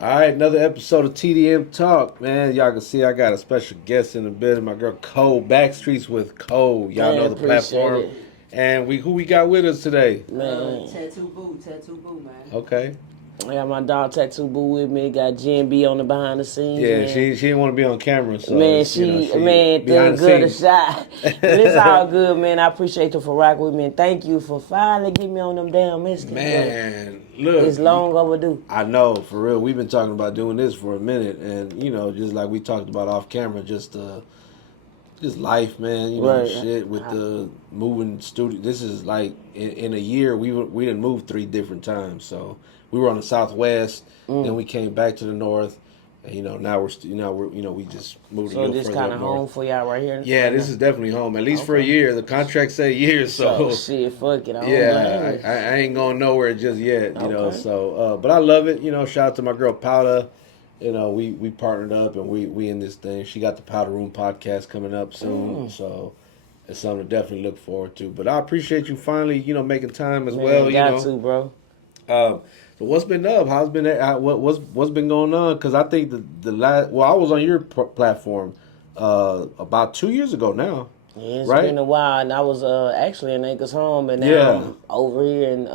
All right, another episode of TDM Talk, man. Y'all can see I got a special guest in the building. My girl Cole, Backstreets with Cole. Y'all Man, know the appreciate platform. it. And who we got with us today? Man, Tattoo Boo, man. Okay. I got my dog Tattoo Boo with me. Got GNB on the behind the scenes, Yeah, man. she didn't want to be on camera, so Man, she thing behind the good a scenes. shot. But it's all good, man. I appreciate you for rocking with me, and thank you for finally getting me on them damn Mexicans. Man, Bro. look. It's long overdue. I know, for real. We've been talking about doing this for a minute, and just like we talked about off camera, just life, man. Right. Shit with the moving studio. This is like in a year we didn't move 3 different times. So we were on the southwest, then we came back to the north, and now we just moved a So little this further kind up of home north. for y'all right here. Yeah, right this now? is definitely home. At least for a Okay. year. The contract say years, so shit, fuck it. I don't blame yeah, you. I ain't going nowhere just yet. Okay. So but I love it. Shout out to my girl Powder. We partnered up and we in this thing. She got the Powder Room podcast coming up soon, so it's something to definitely look forward to. But I appreciate you finally, making time as Man, well. got to, bro. So what's been up? How's been what's been going on? Because I think the last I was on your platform about 2 years ago now. Yeah, it's Right? been a while, and I was actually in Anchor's home, and now Yeah. I'm over here and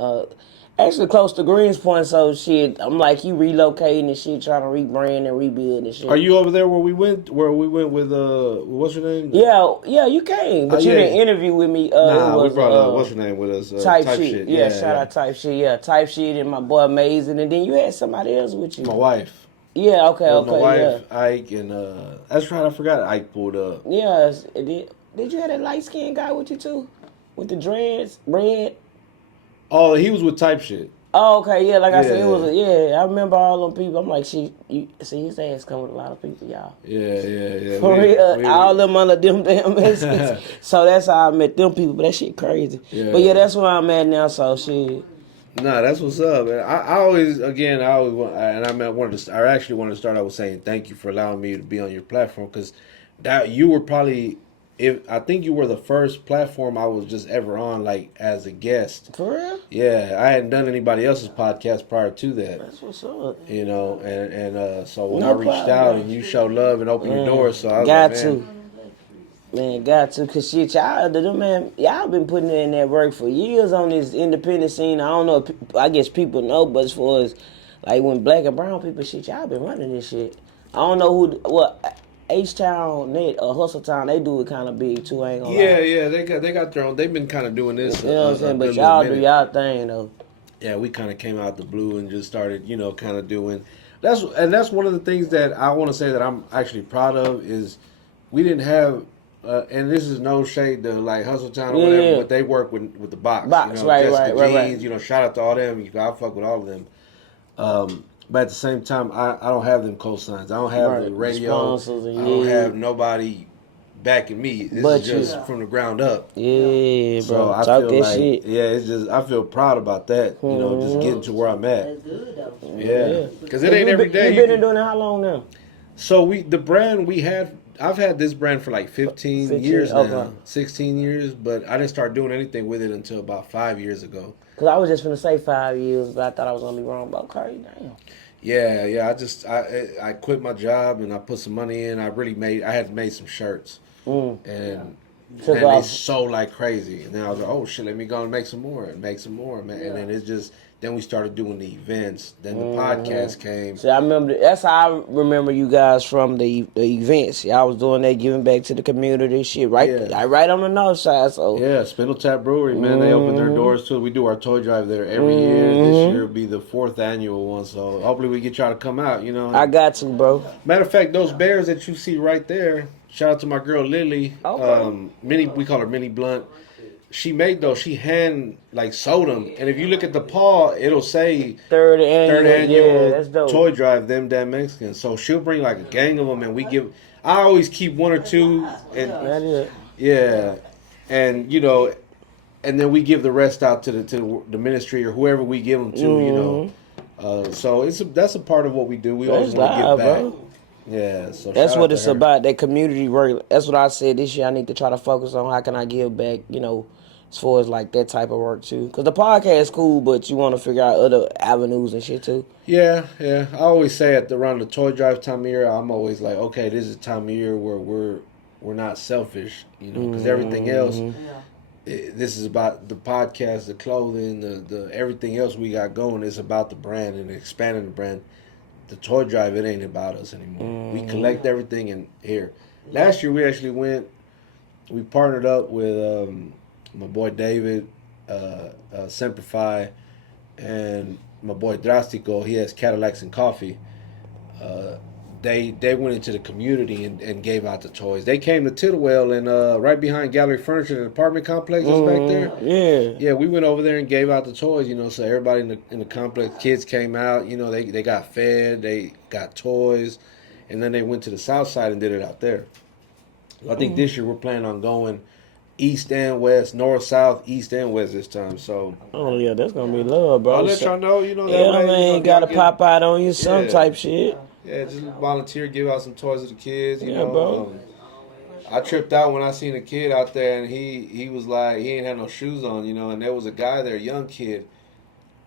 actually close to Greenspoint. So shit, I'm like you relocating and shit, trying to rebrand and rebuild and shit. Are you over there where we went? Where we went with what's your name? Yeah, you came, but you yeah. didn't interview with me. Nah, it was we brought what's your name with us? type shit. Yeah, shout out type shit. Yeah, type shit, and my boy Amazing, and then you had somebody else with you. My wife. Yeah, okay, My wife, yeah. Ike, and that's right. I forgot Ike pulled up. Yeah, did you have that light skinned guy with you too, with the dreads, red? Oh, he was with type shit. Oh, okay, yeah, like I said, it Yeah. was I remember all them people. I'm like, you see his ass come with a lot of people, y'all. Yeah. For real, all them under them damn Mexicans. So that's how I met them people, but that shit crazy. Yeah. But yeah, that's where I'm at now, so shit. Nah, that's what's up. Man. I always want, and I actually wanted to start out with saying thank you for allowing me to be on your platform because that you were probably, if I think you were the first platform I was just ever on like as a guest. For real? Yeah, I hadn't done anybody else's podcast prior to that. That's what's up. And so when No I reached problem, out man. and you showed love and opened your doors, so I was Got like, to. Man, got to, cause shit, y'all been putting in that work for years on this independent scene. I don't know, I guess people know, but as far as like when black and brown people, shit, y'all been running this shit. I don't know H-Town, Net, or Hustle Town, they do it kind of big too. I ain't gonna lie. Yeah, they got their own. They've been kind of doing this. You know what I'm saying? But y'all do y'all thing though. Yeah, we kind of came out the blue and just started, kind of doing. That's one of the things that I want to say that I'm actually proud of is we didn't have. And this is no shade to like Hustle Town or whatever, but they work with the box. Right, Jessica right. Jeans, shout out to all them. I fuck with all of them. But at the same time, I don't have them cosigns. I don't have the radio. I don't have nobody backing me. This is just from the ground up. Yeah, bro. So I Talk feel that like, shit. it's just I feel proud about that. Just getting to where I'm at. That's good though. Yeah, because it ain't every day. You been doing it how long now? So the brand we had. I've had this brand for like 15 years now, okay. 16 years, but I didn't start doing anything with it until about 5 years ago. Cause I was just gonna say 5 years, but I thought I was gonna be wrong about Curry. Damn. Yeah. I quit my job and I put some money in. I had made some shirts, and man, they sold like crazy. And then I was like, oh shit, let me go and make some more, man. And then then we started doing the events. Then the podcast came. See, I remember that's how I remember you guys from the events. Y'all was doing that, giving back to the community, shit. Right on the north side. So yeah, Spindle Tap Brewery, man. They opened their doors to it. We do our toy drive there every year. This year will be the 4th annual one. So hopefully we get y'all to come out. I got you, bro. Matter of fact, those bears that you see right there. Shout out to my girl Lily. Okay. We call her Mini Blunt. She made those. She hand sewed them, and if you look at the paw, it'll say third annual yeah, that's dope. toy drive. ThemDamnMexicans. So she'll bring like a gang of them, and we give. I always keep 1 or 2, and That is. yeah, and and then we give the rest out to the ministry or whoever we give them to. So that's a part of what we do. We always want to give back. Bro. Yeah, so That's what it's about, that community work. That's what I said this year. I need to try to focus on how can I give back, as far as like that type of work too. Cause the podcast is cool, but you want to figure out other avenues and shit too. Yeah. I always say around the toy drive time of year, I'm always like, okay, this is the time of year where we're not selfish, because everything else, this is about the podcast, the clothing, the everything else we got going is about the brand and expanding the brand. The toy drive, it ain't about us anymore. We collect everything in here. Last year we actually we partnered up with my boy David, Semperfi, and my boy Drastico. He has Cadillacs and Coffee. They went into the community and gave out the toys. They came to Tidwell and right behind Gallery Furniture, the apartment complex that's back there. Yeah, we went over there and gave out the toys. So everybody in the complex, kids came out. They got fed, they got toys, and then they went to the south side and did it out there. I think this year we're planning on going east and west, north, south, east and west this time. So. Oh yeah, that's gonna be love, bro. I'll let y'all know. Yeah, man, gotta pop out on you some type shit. Yeah, just volunteer, give out some toys to the kids. You Yeah, know, bro. I tripped out when I seen a kid out there, and he was like, he ain't had no shoes on, and there was a guy there, a young kid,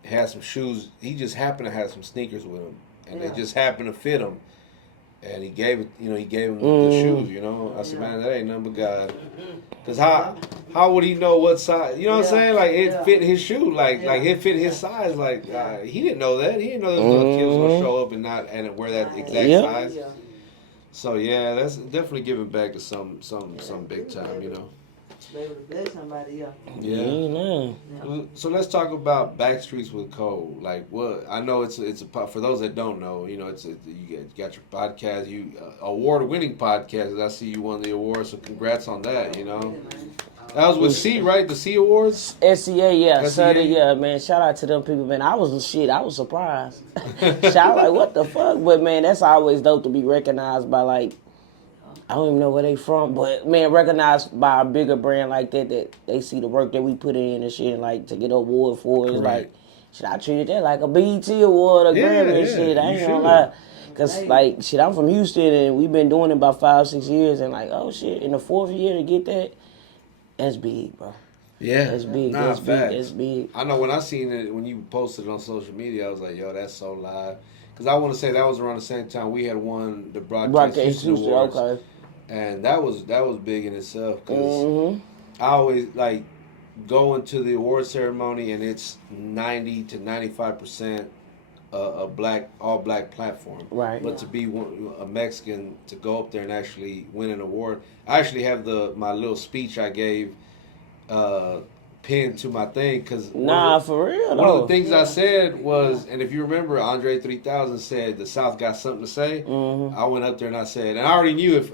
had some shoes. He just happened to have some sneakers with him, and they just happened to fit him. And he gave him the shoes. I said, man, that ain't nothing but God. Cause how would he know what size? You know what I'm saying? Like it fit his shoe. Like it fit his size. Like he didn't know that. He didn't know this little kid was gonna show up and wear that exact size. So yeah, that's definitely giving back to some big time. Be able to bless somebody else. Yeah. So let's talk about Backstreets with Cole. Like, what I know it's a for those that don't know, you got your podcast, award-winning podcast. I see you won the award, so congrats on that. That was with C, right? The C Awards. SCA, yeah, SCA? yeah, man. Shout out to them people, man. I was surprised. Shout like, what the fuck? But man, that's always dope to be recognized by like. I don't even know where they from, but man, recognized by a bigger brand like that they see the work that we put in and shit, and like to get an award for it. It's like, shit, I treated that like a BET award, a Grammy and shit. I ain't gonna lie. Cause like, shit, I'm from Houston and we've been doing it about 5-6 years, and like, oh shit, in the 4th year to get that, that's big, bro. Yeah, that's big. Nah, that's big. That's big. I know when I seen it, when you posted it on social media, I was like, yo, that's so live. Cause I want to say that was around the same time we had won the Broadcast Houston Awards. Okay. And that was big in itself, because I always like going to the award ceremony, and it's 90 to 95% a all black platform. Right. But to be a Mexican, to go up there and actually win an award, I actually have my little speech I gave pinned to my thing, because for real. One of the things I said was, and if you remember, Andre 3000 said the South got something to say. I went up there and I said, and I already knew if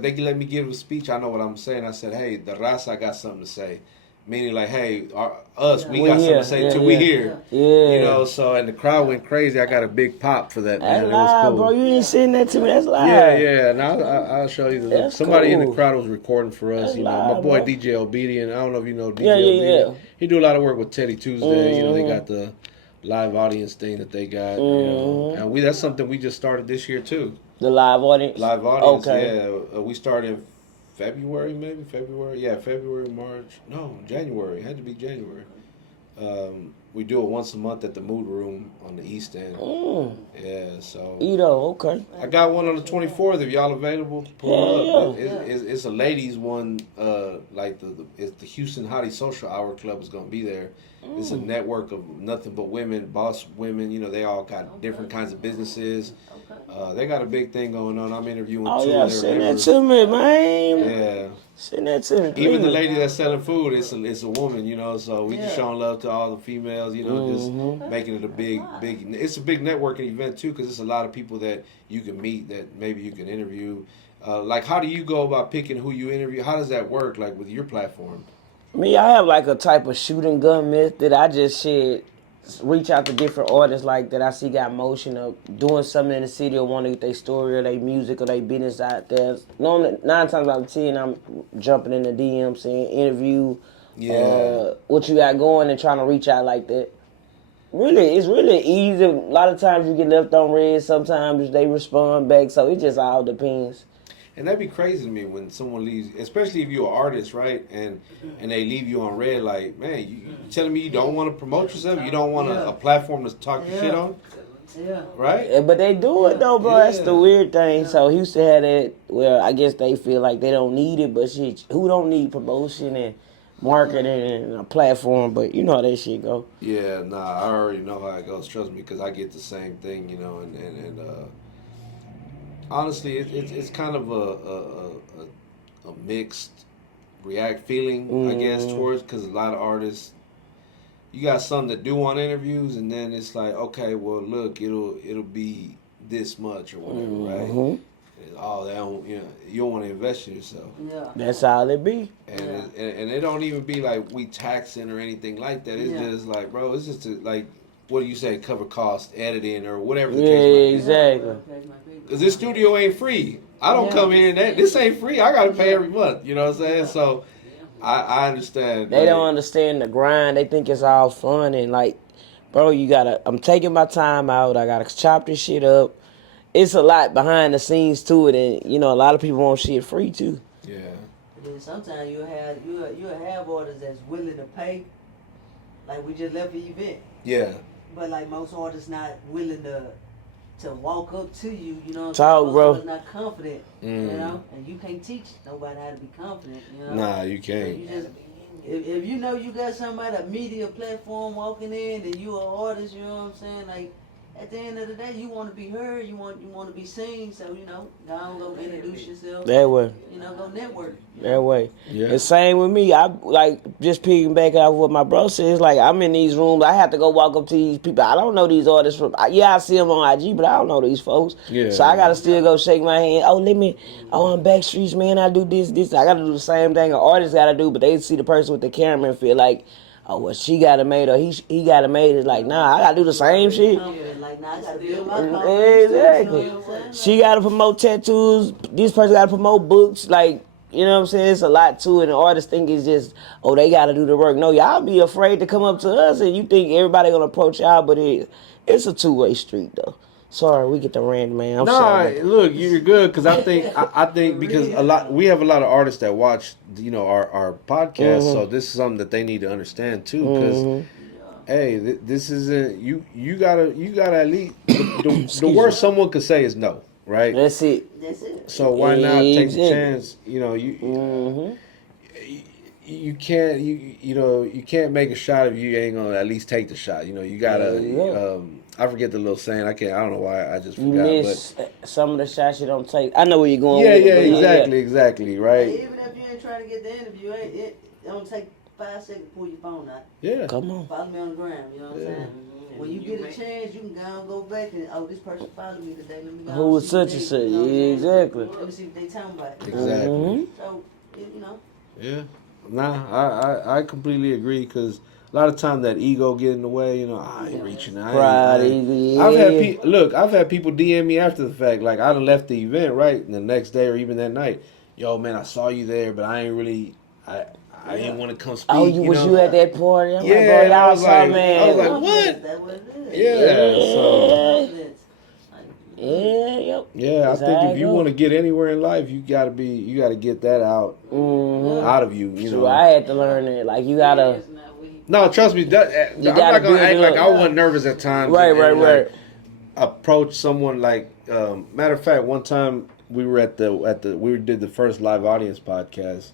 they could let me give a speech, I know what I'm saying. I said, hey, the Raza got something to say. Meaning like, hey, we got something to say till we here. Yeah. So, and the crowd went crazy. I got a big pop for that, man. That's It was cool. bro. You ain't sending that to me. That's live. Yeah. And I'll show you. Somebody in the cool. crowd was recording for us. That's my live, boy bro. DJ Obedient. I don't know if you know DJ Yeah. Obedient. He do a lot of work with Teddy Tuesday. They got the live audience thing that they got. And that's something we just started this year too. The live audience. Okay. Yeah. We started February, March. No, January. It had to be January. We do it once a month at the Mood Room on the East End. Yeah, so. Okay. I got one on the 24th. If y'all available, pull up. It's a ladies one. It's the Houston Hottie Social Hour Club is gonna be there. It's a network of nothing but women, boss women. They all got different kinds of businesses. They got a big thing going on. I'm interviewing two of their send members. that to me, man. Yeah. Send that to me, please. Even the lady that's selling food, it's a woman, so we just showing love to all the females, just making it a big, it's a big networking event too, because it's a lot of people that you can meet that maybe you can interview. Like, how do you go about picking who you interview? How does that work, like, with your platform? Me, I have like a type of shooting gun method. I just reach out to different artists like that I see got motion of doing something in the city or want to get their story or their music or their business out there. 9 times out of 10, I'm jumping in the DM saying interview, what you got going, and trying to reach out like that. Really, it's really easy. A lot of times you get left on red. Sometimes they respond back, so it just all depends. And that'd be crazy to me when someone leaves, especially if you're an artist, right? And they leave you on red, like, man, you telling me you don't want to promote yourself? You don't want a platform to talk your shit on? Yeah. Right? Yeah, but they do it though, bro. That's the weird thing. So Houston had that where I guess they feel like they don't need it, but shit, who don't need promotion and marketing and a platform? But you know how that shit go. Yeah, nah, I already know how it goes. Trust me, because I get the same thing, you know. And honestly, it's kind of a mixed react feeling, I guess, towards, because a lot of artists, you got some that do want interviews, and then it's like, okay, well, look, it'll be this much or whatever, right? Oh, they don't, you don't want to invest in yourself. Yeah. That's all it be. And it don't even be like we taxing or anything like that. It's just like, bro, it's just like, what do you say, cover cost, editing, or whatever the case might be. Exactly. Because this studio ain't free. I don't come in and this ain't free. I got to pay every month. You know what I'm saying? So I understand. They don't understand the grind. They think it's all fun and like, bro, I'm taking my time out. I gotta chop this shit up. It's a lot behind the scenes to it, and you know a lot of people want shit free too. Yeah. And then sometimes you'll have artists that's willing to pay. Like we just left the event. Yeah. But like most artists not willing to walk up to you, you know. Talk, bro. Most not confident, you know, and you can't teach nobody how to be confident, you know. Nah, you can't. So you just, if you know you got somebody, a media platform walking in, and you an artist, you know what I'm saying? Like, at the end of the day, you want to be heard, you want to be seen, so, you know, go introduce yourself. That way. You know, go network. That way. Yeah. The same with me. I like just piggybacking off what my bro says. Like I'm in these rooms, I have to go walk up to these people. I don't know these artists from. I see them on IG, but I don't know these folks. Yeah. So I gotta still go shake my hand. I'm Backstreets, man. I do this. I gotta do the same thing an artist gotta do, but they see the person with the camera and feel like, oh, well, she got it made or he got it made. It's like, nah, I gotta do the same shit. Like, nah, I gotta build my confidence. Exactly. You know what I'm saying? She gotta promote tattoos. This person gotta promote books. Like, you know what I'm saying? It's a lot to it. And artists think it's just, oh, they gotta do the work. No, y'all be afraid to come up to us and you think everybody gonna approach y'all, but it's a two-way street though. Sorry, we get the rant, man. I'm sorry. Look, you're good because I think because we have a lot of artists that watch, you know, our podcast, so this is something that they need to understand too. Because hey, this isn't you gotta at least the worst someone could say is no, right? That's it. So why not take the chance? You know, you can't you can't make a shot if you ain't gonna at least take the shot. You know, you gotta. I forget the little saying. I don't know why. I just forgot. You miss some of the shots you don't take. I know where you're going. Exactly. Right. Hey, even if you ain't trying to get the interview, it don't take 5 seconds to pull your phone out. Yeah. Come on. Follow me on the gram. You know what I'm saying? When you get a chance, you can go back and this person followed me today. Let me go. Who was such and such? Exactly. Let me see what they talking about. Exactly. So you know. Yeah. Nah, I completely agree because a lot of time that ego get in the way. You know, I ain't reaching out. Pride, I've had people DM me after the fact. Like I done left the event right, and the next day or even that night. Yo, man, I saw you there, but I ain't really. I didn't want to come speak. Oh, you at that party? I'm yeah, like, I was like, man. What? That's what it is. Yeah. Yeah, I think if you want to get anywhere in life, you gotta get that out of you. You know, I had to learn it. Like you gotta. No, trust me. I'm not gonna act like I wasn't nervous at times. Right. Like, approach someone like. Matter of fact, one time we were we did the first live audience podcast,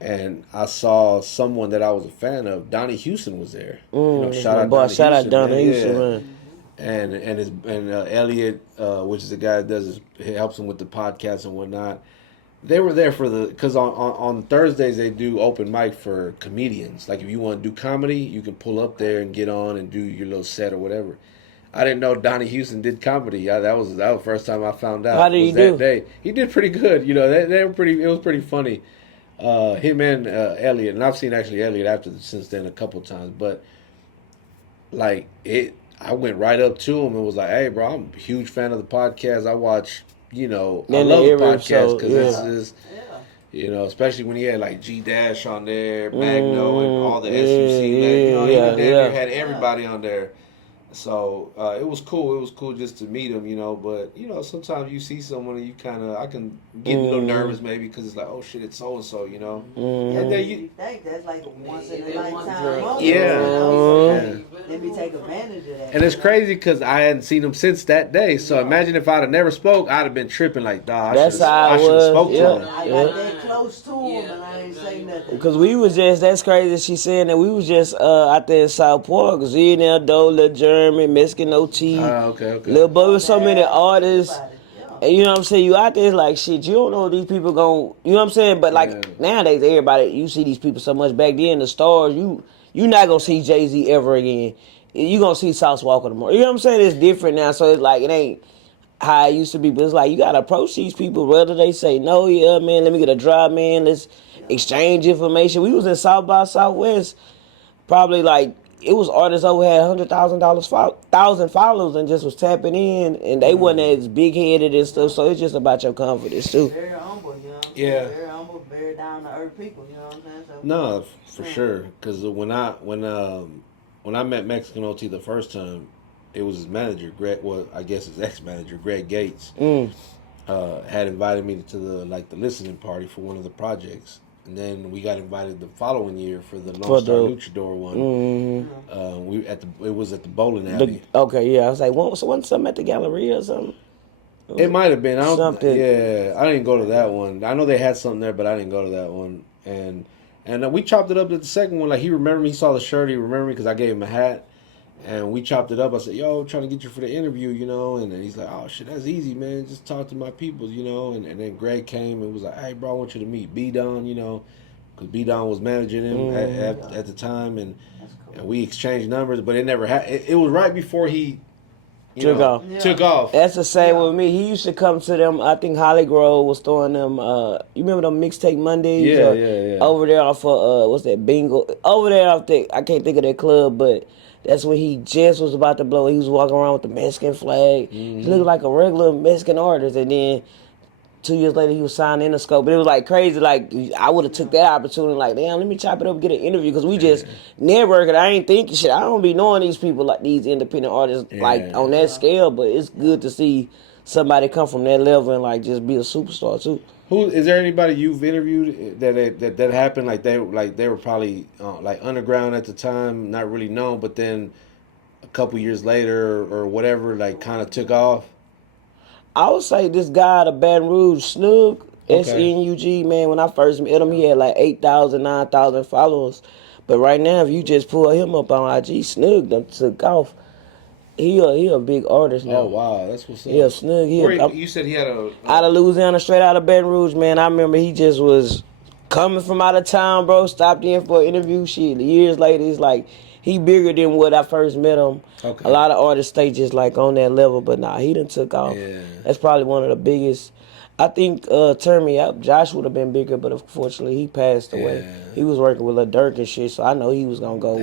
and I saw someone that I was a fan of. Donnie Houston was there. Shout out Donnie Houston. Man. And Elliot, which is the guy that helps him with the podcast and whatnot. They were there because on Thursdays they do open mic for comedians. Like if you want to do comedy, you can pull up there and get on and do your little set or whatever. I didn't know Donnie Houston did comedy. That was the first time I found out. How did he do? That day. He did pretty good. You know, they were pretty. It was pretty funny. Him and Elliot, and I've seen actually Elliot since then a couple times. But like I went right up to him and was like, "Hey, bro, I'm a huge fan of the podcast. I watch." I love the podcast because this is, especially when he had like G Dash on there, Magno, and all the SUC. Even there had everybody on there. So it was cool. It was cool just to meet him, you know. But you know, sometimes you see someone and you kind of, I can get a little nervous maybe because it's like, oh shit, it's so and so, you know. And then You think that's like once in a lifetime moment. Yeah. Let me take advantage of that. And it's crazy because I hadn't seen him since that day. So imagine if I'd have never spoke, I'd have been tripping like, dog. I should have spoke to him. I got that close to him and I ain't say nothing. Because we was just, that's crazy. She saying that we was just out there in South Park. Zelle, Little German, Mexican OT. Okay. Little boy with so many artists. And you know what I'm saying? You out there like, shit, you don't know these people gon', you know what I'm saying? But like nowadays, everybody, you see these people so much. Back then, the stars, you not gonna see Jay-Z ever again. You gonna see Sauce Walker tomorrow. You know what I'm saying? It's different now. So it's like, it ain't how it used to be. But it's like, you gotta approach these people, whether they say, no, yeah, man, let me get a drive, man. Let's exchange information. We was in South by Southwest, probably like, it was artists over had $100,000 followers and just was tapping in, and they wasn't as big headed and stuff. So it's just about your confidence too. Very humble, you know. Yeah. Very humble, very down to earth people. You know what I'm saying? So, No, for sure. Because when I met Mexican OT the first time, it was his manager, Greg. Well, I guess his ex-manager, Greg Gates, had invited me to the listening party for one of the projects. And then we got invited the following year for the Lone Star Luchador one. It was at the bowling alley. Okay, yeah. I was like, wasn't something at the Galleria or something? It might have been. Something. Yeah, I didn't go to that one. I know they had something there, but I didn't go to that one. And we chopped it up at the second one. Like, he remembered me. He saw the shirt. He remembered me because I gave him a hat. And we chopped it up. I said, yo, I'm trying to get you for the interview, you know. And then he's like, oh, shit, that's easy, man. Just talk to my people, you know. And then Greg came and was like, hey, bro, I want you to meet B-Don, you know. Because B-Don was managing him at the time. And we exchanged numbers. But it never happened. It was right before he took off. Took off. That's the same with me. He used to come to them. I think Holly Grove was throwing them. You remember them mixtape Mondays? Yeah. Over there off of what's that, Bingo? Over there off the, I can't think of that club, but that's when he just was about to blow. He was walking around with the Mexican flag. He looked like a regular Mexican artist, and then 2 years later, he was signed in the scope. But it was like crazy. Like, I would have took that opportunity. Like, damn, let me chop it up and get an interview. Because we just networking. I ain't thinking shit. I don't be knowing these people, like these independent artists, like on that scale. But it's good to see somebody come from that level and like just be a superstar too. Who is there anybody you've interviewed that happened? Like they were probably like underground at the time, not really known, but then a couple years later or whatever, like kind of took off. I would say this guy out of Baton Rouge, Snug, SNUG, man, when I first met him, he had like 8,000, 9,000 followers. But right now, if you just pull him up on IG, Snug done took off. He a big artist now. Oh, wow. That's what's up. Yeah, Snug. You said he had out of Louisiana, straight out of Baton Rouge, man. I remember he just was coming from out of town, bro, stopped in for an interview. Shit, years later, it's like, he bigger than what I first met him. Okay. A lot of artists stay just like on that level, but nah, he done took off. Yeah. That's probably one of the biggest. I think turn me up, Josh would have been bigger, but unfortunately he passed away. He was working with Lil Durk and shit, so I know he was gonna go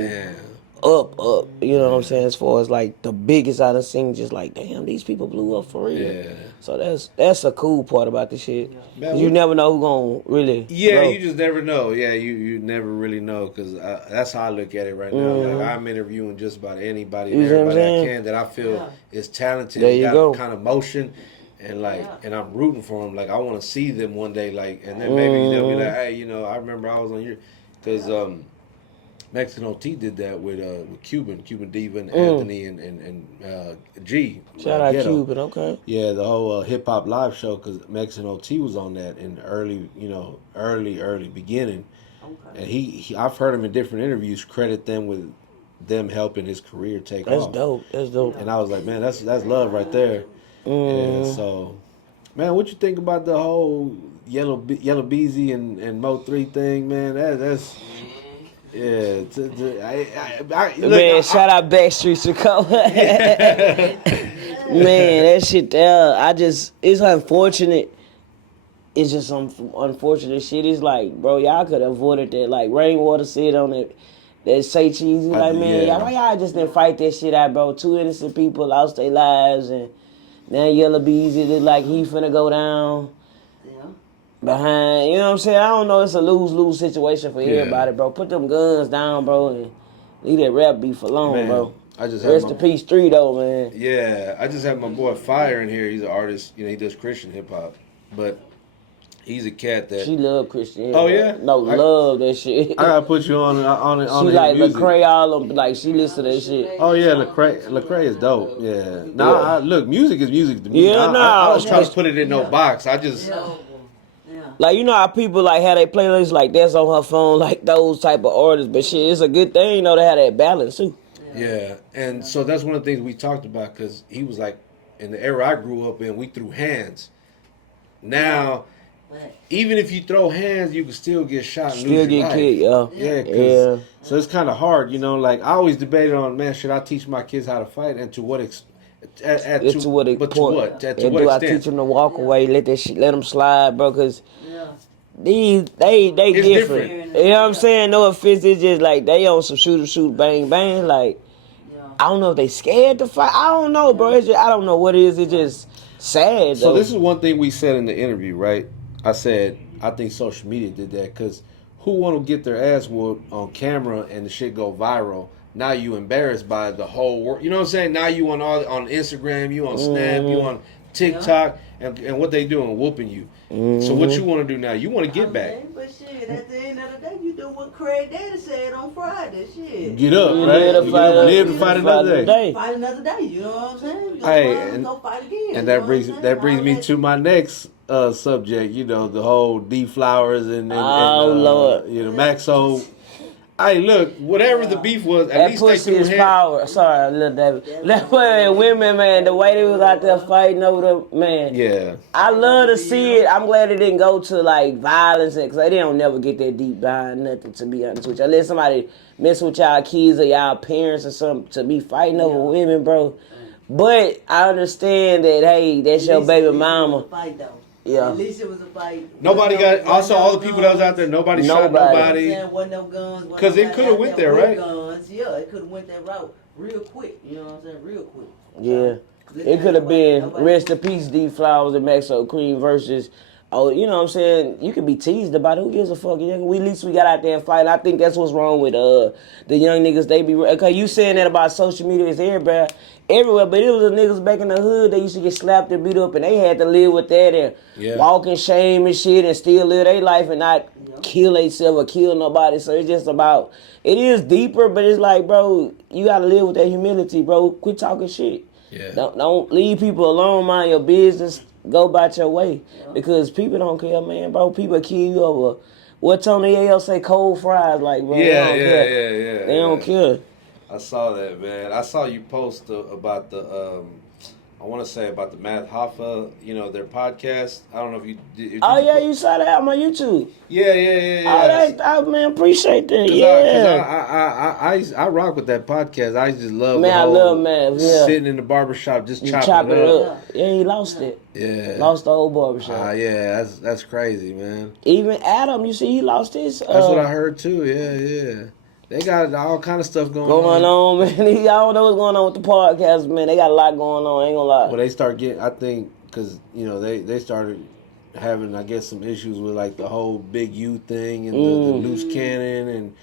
up. You know what I'm saying? As far as like the biggest I done seen, just like damn, these people blew up for real. Yeah. So that's a cool part about this shit. Man, you never know who gonna really. Yeah, grow. You just never know. Yeah, you never really know because that's how I look at it right now. Like, I'm interviewing just about anybody and everybody I can that I feel is talented. There you go. Kind of motion. And and I'm rooting for them. Like I want to see them one day. Like, and then maybe they'll be like, hey, you know, I remember I was on your, because Mexican OT did that with Cuban Diva and Anthony and G. Shout out Cuban, okay. Yeah, the whole hip hop live show because Mexican OT was on that in the early beginning. Okay. And he I've heard him in different interviews credit them with them helping his career take off. That's dope. And I was like, man, that's love right there. Yeah, so, man, what you think about the whole Yella Beezy and Mo3 thing, man? That's yeah. Man, shout out Backstreets to come. Man, that shit there. It's unfortunate. It's just some unfortunate shit. It's like, bro, y'all could have avoided that. Like Rainwater said on it. That say cheesy. Like, man, why y'all just didn't fight that shit out, bro? 2 innocent people lost their lives and. Now Yella Beezy look like he finna go down behind. You know what I'm saying? I don't know. It's a lose-lose situation for everybody, bro. Put them guns down, bro, and leave that rap beef alone, bro. I just had Rest in peace, 3 though, man. Yeah, I just have my boy Fire in here. He's an artist. You know, he does Christian hip hop, but he's a cat that. She love Christian. Oh yeah. Love that shit. I gotta put you on She like Lecrae, all of them. Like she listen to that shit. Oh yeah, Lecrae is dope. Yeah. Nah, look, music is music to me. Yeah, I don't try to put it in no box. I just. Like, you know how people like have their playlists like that's on her phone, like those type of artists. But shit, it's a good thing, you know, to have that balance too. Yeah, and so that's one of the things we talked about because he was like, in the era I grew up in, we threw hands. Now, even if you throw hands, you can still get shot and lose your life. Killed, Yeah. So it's kind of hard, you know. Like I always debated on, man, should I teach my kids how to fight and to what extent? To what extent? I teach them to walk away, let them slide, bro? Cause they different. You know what I'm saying? No offense, it's just like they on some shoot, bang, bang. Like I don't know if they scared to fight. I don't know, bro. It's just, I don't know what it is. It's just sad. So this is one thing we said in the interview, right? I said I think social media did that because who want to get their ass whooped on camera and the shit go viral? Now you embarrassed by the whole world. You know what I'm saying? Now you on Instagram, you on Snap, you on TikTok, and what they doing? Whooping you. So what you want to do now? You want to get back. But shit, at the end of the day, you do what Craig Daddy said on Friday. Shit. Get up, right? Live to fight another day. Fight another day. You know what I'm saying? Hey, go fight again. And that brings me to my next subject. You know, the whole D-Flowers and Lord, you know, Maxo. Hey, look, whatever the beef was, at least pussy is power. Sorry, little David. That way, women, man, the way they was out there fighting over the man. Yeah. I love to see it. I'm glad it didn't go to like violence, because they don't never get that deep behind nothing. To be honest with you, unless somebody mess with y'all kids or y'all parents or something, to be fighting over women, bro. But I understand that. Hey, that's your baby mama. Yeah. At least it was a fight. Nobody got. Also, all the people that was out there, nobody shot nobody. Wasn't no guns. Because it could have went there, right? Guns. Yeah, it could have went that route real quick. You know what I'm saying? Real quick. Yeah. It could have been rest in peace, D-Flowers and Maxo Kream versus. Oh, you know what I'm saying? You can be teased about it. Who gives a fuck? At least we got out there and fight. I think that's what's wrong with the young niggas. They be okay. You saying that about social media is everywhere, but it was the niggas back in the hood. They used to get slapped and beat up, and they had to live with that and walk in shame and shit, and still live their life and not kill themselves or kill nobody. So it's just about. It is deeper, but it's like, bro, you gotta live with that humility, bro. Quit talking shit. Yeah. Don't leave people alone. Mind your business. Go about your way, because people don't care, man, bro. People kill you over what Tony Ayo say, cold fries, like, bro. Yeah. They don't care. I saw that, man. I saw you post about the I want to say about the Math Hoffa, you know, their podcast. I don't know if you did. You saw that on my YouTube. Yeah. Man, appreciate that. I rock with that podcast. I just love I love sitting in the barbershop just chopping it up. Yeah, he lost it. Yeah. Lost the whole barbershop. Yeah, that's crazy, man. Even Adam, you see, he lost his. That's what I heard too. Yeah. They got all kind of stuff going on, man. I don't know what's going on with the podcast, man. They got a lot going on. I ain't gonna lie. Well, they start getting, I think, because, you know, they started having, I guess, some issues with, like, the whole Big U thing and the loose cannon and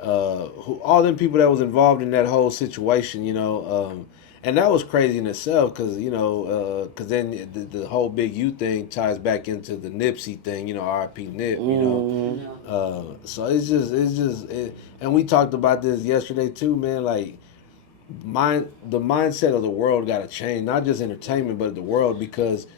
all them people that was involved in that whole situation, you know. And that was crazy in itself because, you know, because then the whole Big U thing ties back into the Nipsey thing, you know, R.I.P. Nip, you know. So it's just, and we talked about this yesterday too, man. Like, the mindset of the world got to change, not just entertainment, but the world, because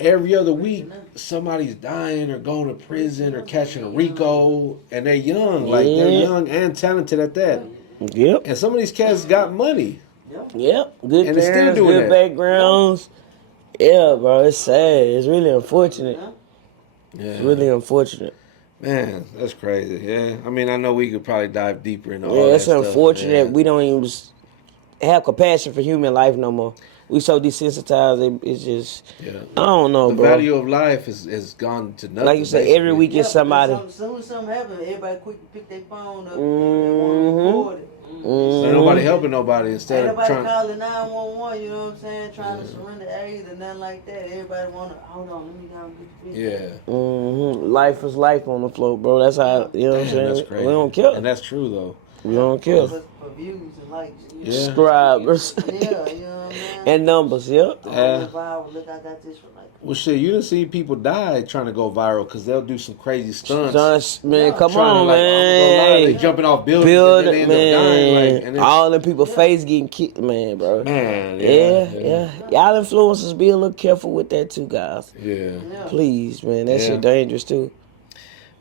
every other week somebody's dying or going to prison or catching a RICO, and they're young, like they're young and talented at that. Yep. And some of these cats got money. Yep. Good parents, good backgrounds. Yeah, bro. It's sad. It's really unfortunate. Yeah. It's really unfortunate. Man, that's crazy. Yeah. I mean, I know we could probably dive deeper into all that it's stuff. Unfortunate. We don't even have compassion for human life no more. We so desensitized. It's just, I don't know, bro. The value of life is gone to nothing. Like you said, every week is somebody. As soon as something happens, everybody quick to pick their phone up and want to record it. So nobody helping nobody instead of trying. Ain't nobody calling 911, you know what I'm saying? Trying to surrender aid or nothing like that. Everybody want to, hold on, let me go and get the video. Life is life on the floor, bro. That's how, you know what I'm saying? That's crazy. We don't care. And that's true, though. We don't care. For views and likes. Yeah. Subscribers. Yeah, you know what I'm saying? And numbers, yep. I went viral. Look, I got this for like. Well, shit, you done see people die trying to go viral because they'll do some crazy stunts. Man, come Trying to, on, like, I'm gonna go live. They man. jumping off buildings and then they end up dying. Like, and All them people face getting kicked, man, bro. Man, Yeah. Y'all influencers be a little careful with that too, guys. Yeah. Please, man. That Yeah. shit dangerous too.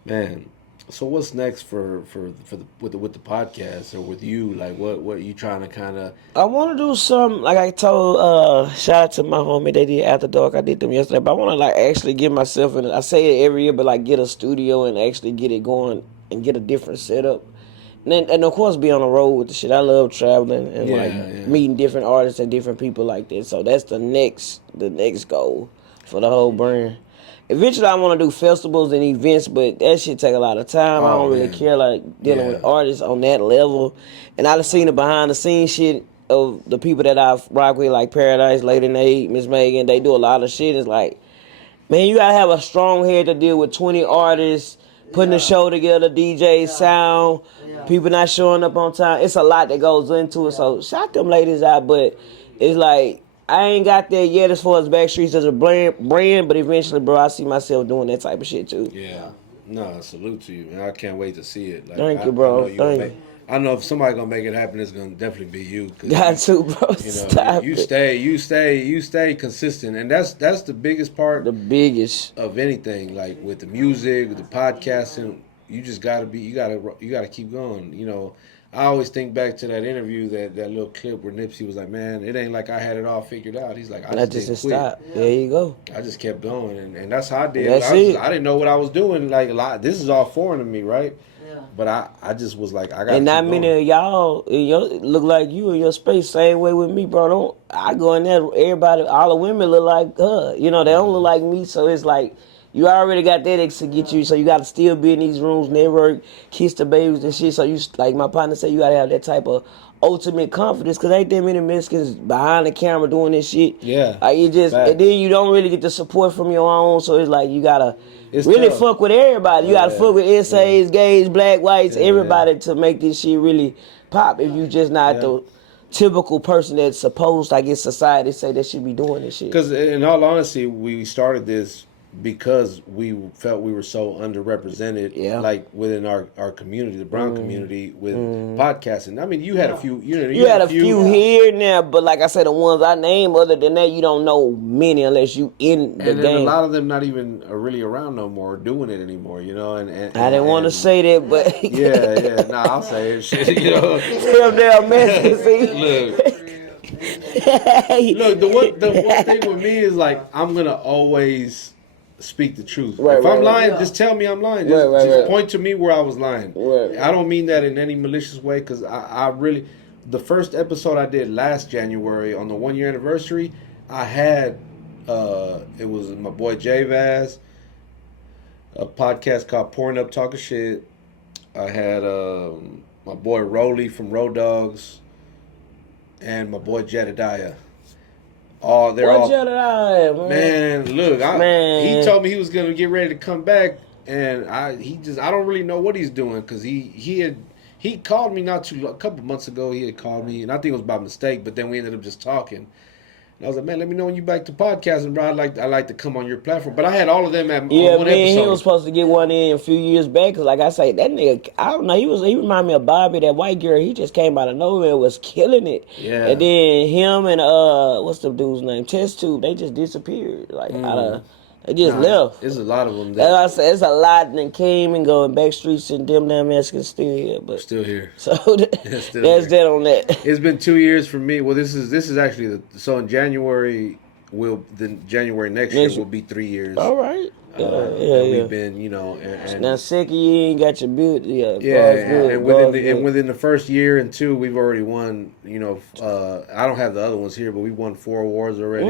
Man. So what's next with the podcast or with you? Like what are you trying to kind of? I want to do something like I told. Shout out to my homie. They did After Dark. I did them yesterday, but I want to like actually get myself in. I say it every year, but like get a studio and actually get it going and get a different setup. And of course be on the road with the shit. I love traveling and meeting different artists and different people like that. So that's the next goal for the whole brand. Eventually, I want to do festivals and events, but that shit take a lot of time. I don't really care like dealing with artists on that level. And I've seen the behind the scenes shit of the people that I've rocked with, like Paradise, Lady Nate, Miss Megan. They do a lot of shit. It's like, man, you gotta have a strong head to deal with 20 artists, putting the show together, DJ, sound, people not showing up on time. It's a lot that goes into it. So shout them ladies out, but it's like, I ain't got there yet as far as Backstreets as a brand, but eventually, bro, I see myself doing that type of shit too. Yeah. No, salute to you, man. I can't wait to see it. Like, Thank you, bro. I know if somebody gonna make it happen, it's gonna definitely be you. Got to, bro. You know, you stay consistent, and that's the biggest part. The biggest of anything, like with the music, with the podcasting. You just gotta keep going. You know, I always think back to that interview, that little clip where Nipsey was like, "Man, it ain't like I had it all figured out." He's like, "I just didn't quit. Stop. There you go. I just kept going, and that's how I did. I didn't know what I was doing. Like a lot, this is all foreign to me, right? Yeah. But I just was like, I got. And not many of y'all look like you in your space. Same way with me, bro. I go in there. Everybody, all the women look like her. You know, they don't look like me. So it's like. You already got that to get you, so you got to still be in these rooms, network, kiss the babies and shit. So you, like my partner said, you got to have that type of ultimate confidence, because ain't that many Mexicans behind the camera doing this shit. Yeah. Like and then you don't really get the support from your own, so it's like you got to really tough. Fuck with everybody. You got to fuck with essays, gays, black, whites, everybody to make this shit really pop. If you just not the typical person that's supposed, I guess, society say that should be doing this shit. Because in all honesty, we started this because we felt we were so underrepresented, like within our community, the brown community, with podcasting. I mean, you had a few, you had a few here now, but like I said, the ones I named, other than that, you don't know many unless you in the game. And a lot of them not even really around no more, doing it anymore, you know. And I didn't want to say that, but I'll say it, shit, you know. Look, the one thing with me is like, I'm gonna always speak the truth. If I'm lying, just tell me I'm lying. Just point to me where I was lying. I don't mean that in any malicious way, because I really, the first episode I did last January on the 1 year anniversary, I had it was my boy J Vaz, a podcast called Pouring Up Talking Shit. I had my boy Rolly from Road Dogs, and my boy Jedediah. They're all man. Look, he told me he was gonna get ready to come back, and I don't really know what he's doing, because he called me a couple months ago. He had called me, and I think it was by mistake, but then we ended up just talking. And I was like, man, let me know when you back to podcasting, bro. I like to come on your platform. But I had all of them at one episode. He was supposed to get one in a few years back, because like I say, that nigga, I don't know, he reminded me of Bobby, that white girl. He just came out of nowhere and was killing it. Yeah. And then him and what's the dude's name? Test Tube, they just disappeared. Like they just left. There's a lot of them. That's what I said. It's a lot that came and go. And Backstreets and ThemDamnMexicans still here, but still here. So that's that on that. It's been 2 years for me. Well, this is actually so in January January next year will be 3 years. All right. We've been, and now second year you ain't got your build. And within the first year and two, we've already won. I don't have the other ones here, but we've won 4 awards already.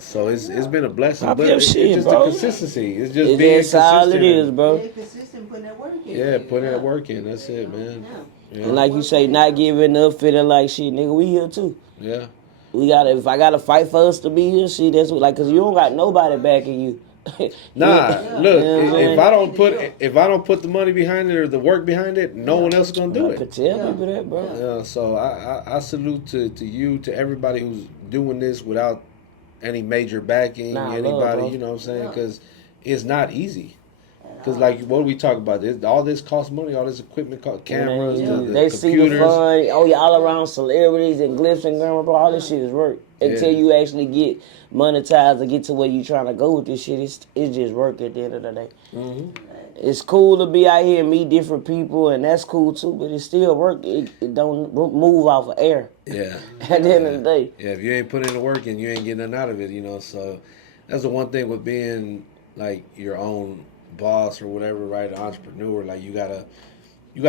So it's been a blessing. But it's just the consistency. It's just being consistent. That's all it is, bro. Being consistent, putting that work in. Yeah, putting that work in. That's it, man. Yeah. And like you say, not giving up, feeling like shit, nigga. We here too. Yeah. If I gotta fight for us to be here, that's what, like, cause you don't got nobody backing you Nah, Yeah. look, Yeah. if I don't put the money behind it or the work behind it, no one else is gonna do I could it. tell people that, bro. So I salute to you, to everybody who's doing this without any major backing, Nah, I love, anybody, bro. you know what I'm saying? Because it's not easy. Because like what we talk about, all this costs money, all this equipment, cameras, the They computers. see the fun. Oh, y'all around celebrities and glitz and glamour, bro. All this shit is work. Until you actually get monetized or get to where you trying to go with this shit, it's just work at the end of the day. Mm-hmm. It's cool to be out here and meet different people, and that's cool too. But it's still work. It don't move off of air. Yeah. At the end of the day. Yeah, if you ain't putting in the work and you ain't getting nothing out of it, So that's the one thing with being like your own boss or whatever, right? An entrepreneur, like you gotta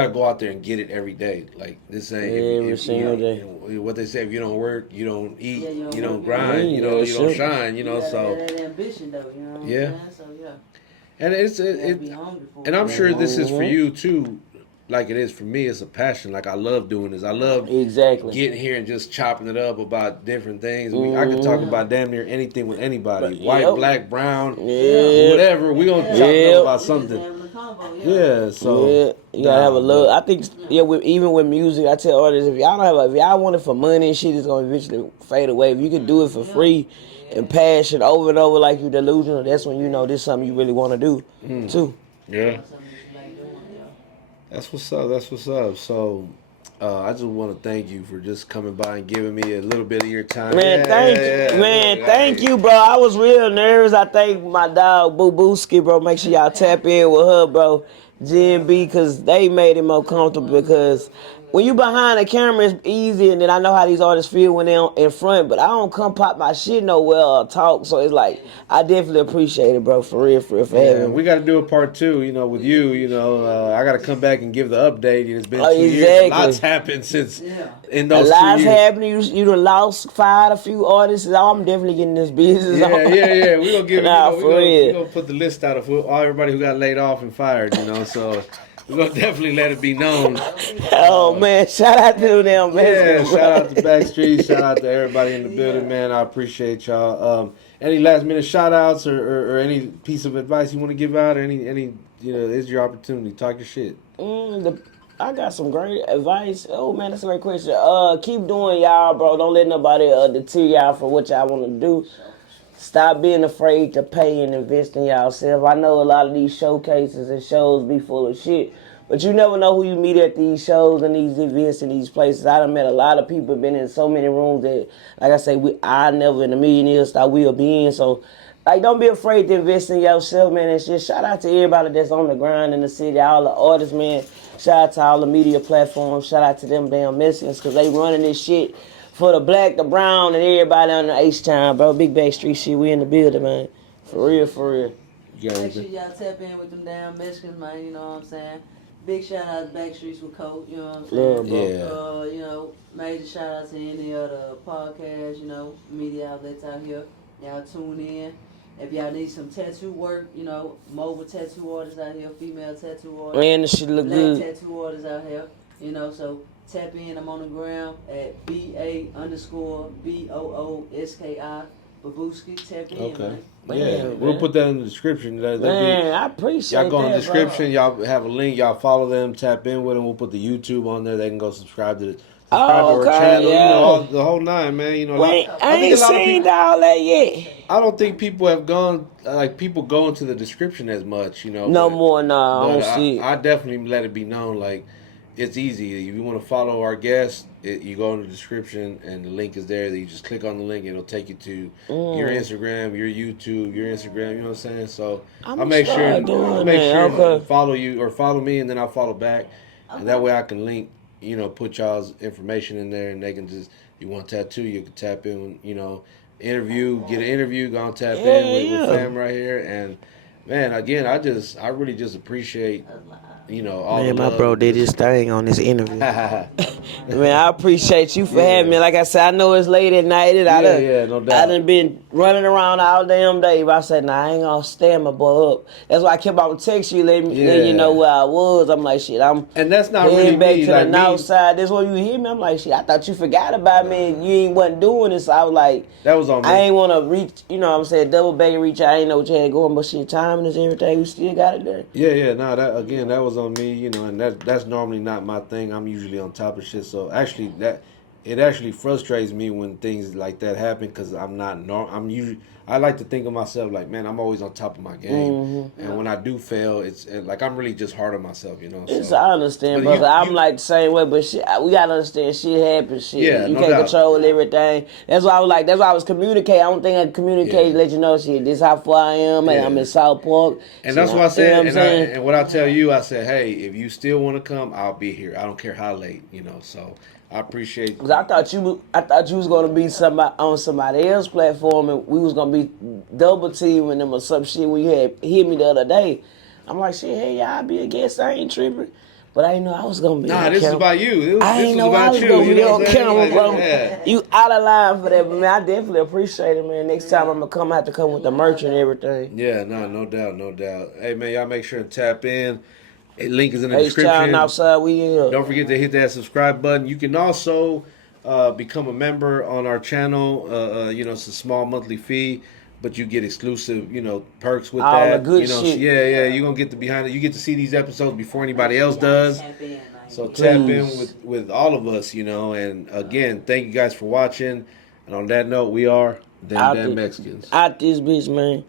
go out there and get it every day. Like this ain't Every single day. What they say: if you don't work, you don't eat, you don't work, grind, you don't shine, You So that ambition though, you know what I'm saying? So and and I'm sure this is for you too. Like it is for me, it's a passion. Like I love doing this. I love getting here and just chopping it up about different things. I could talk about damn near anything with anybody, white, black, brown, whatever. We gonna chop it up about something. So you gotta have a love. I think even with music, I tell artists if y'all want it for money and shit, it's gonna eventually fade away. If you can do it for free and passion over and over like you delusional, that's when you know this is something you really want to do too. Yeah. That's what's up. That's what's up. So, I just want to thank you for just coming by and giving me a little bit of your time. Man, thank you, bro. I was real nervous. I thank my dog Boo Booski, bro. Make sure y'all tap in with her, bro. GMB, because they made it more comfortable. Because when you behind the camera, it's easy, and then I know how these artists feel when they're in front, but I don't come pop my shit nowhere or talk, so it's like, I definitely appreciate it, bro, for real, for having me. We got to do a part 2, with you, I got to come back and give the update. It's been 2 years. Lots happened since in those 2 years. Lots happened. You done lost, fired a few artists. I'm definitely getting this business on. Yeah. We're going to give we're going to put the list out of everybody who got laid off and fired, so... We're going to definitely let it be known. Oh, man. Shout out to them, man. Yeah, shout out to Backstreets. Shout out to everybody in the building, man. I appreciate y'all. Any last minute shout outs or any piece of advice you want to give out? Or any it's your opportunity. Talk your shit. I got some great advice. Oh, man, that's a great question. Keep doing y'all, bro. Don't let nobody deter y'all for what y'all want to do. Stop being afraid to pay and invest in yourself. I know a lot of these showcases and shows be full of shit, but you never know who you meet at these shows and these events and these places. I done met a lot of people, been in so many rooms that, like I say, I never in a million years thought we'll be in. So, don't be afraid to invest in yourself, man. It's just shout out to everybody that's on the grind in the city, all the artists, man. Shout out to all the media platforms. Shout out to ThemDamnMexicans because they running this shit for the black, the brown, and everybody on the H-Town, bro. Big Backstreet shit, we in the building, man. For real, for real. Make sure y'all tap in with them damn Mexicans, man, you know what I'm saying? Big shout out to Backstreets with Coke, you know what I'm saying? Yeah. Major shout out to any other podcast, media outlets out here. Y'all tune in. If y'all need some tattoo work, mobile tattoo artists out here, female tattoo artists. Man, this shit look black good. Tattoo artists out here, so tap in. I'm on the gram at BA_BOOSKI. Babuski, tap in. Okay. Man. We'll put that in the description. Man, I appreciate y'all go in the description. Bro. Y'all have a link. Y'all follow them. Tap in with them. We'll put the YouTube on there. They can go subscribe to our channel. Yeah. The whole nine, man. I ain't seen all that yet. I don't think people have gone people go into the description as much. No more. Nah, I don't see it. I definitely let it be known. It's easy. If you want to follow our guests, you go in the description and the link is there. You just click on the link and it'll take you to your Instagram, your YouTube, your Instagram. You know what I'm saying? So I'll make sure to follow you or follow me, and then I'll follow back, and that way I can link. Put y'all's information in there, and they can just. You want a tattoo, you can tap in. Interview, get an interview, go on tap in with fam right here, and man, again, I really just appreciate, all Man, the my love. bro did his thing on this interview. Man, I appreciate you for having me. Like I said, I know it's late at night. And no I doubt. done been running around all damn day. But I said, nah, I ain't gonna stand my boy up. That's why I kept on texting you, letting you know where I was. I'm like, shit, I'm And that's not really heading back me. to Like the me, north side. That's where you hear me. I'm like, shit, I thought you forgot about me and you ain't wasn't doing this. So I was like, that was on me. I ain't want to reach, what I'm saying, double back and reach out. I ain't know what you had going, but shit, timing is everything. We still got it there. Yeah, no, that was on me, and that's normally not my thing. I'm usually on top of shit. So actually, it actually frustrates me when things like that happen because I'm not I'm usually I like to think of myself like, man, I'm always on top of my game, and when I do fail, it's like I'm really just hard on myself, It's, So, I understand, but brother. I'm like the same way, but shit, we gotta understand shit happens. Shit, Yeah, you no can't doubt. control everything. That's why I was like, that's why I was communicating. I don't think I communicated to let you know, shit, this how far I am, and I'm in South Park. And shit, that's what I said. You know what I'm saying? And what I tell you, I said, hey, if you still want to come, I'll be here. I don't care how late, So I appreciate. Cause I thought you was gonna be somebody on somebody else's platform, and we was gonna be double teaming them or some shit. When you had hit me the other day, I'm like, shit, hey, y'all be a guest. I ain't tripping, but I didn't know I was gonna be. Nah, this is about you. I This ain't was know I about was you. gonna You be know on what I'm saying? camera, Like, bro. yeah. You out of line for that, but man, I definitely appreciate it, man. Next time I'm gonna have to come with the merch and everything. Yeah, no doubt, no doubt. Hey man, y'all make sure and tap in. Link is in the H description. Town outside, we in. Don't forget to hit that subscribe button. You can also become a member on our channel. It's a small monthly fee, but you get exclusive, perks with All that. the good So shit. you're gonna get the behind it. You get to see these episodes before anybody else does. So tap in with all of us, And again, thank you guys for watching. And on that note, we are Them Damn Mexicans. Out this bitch, man.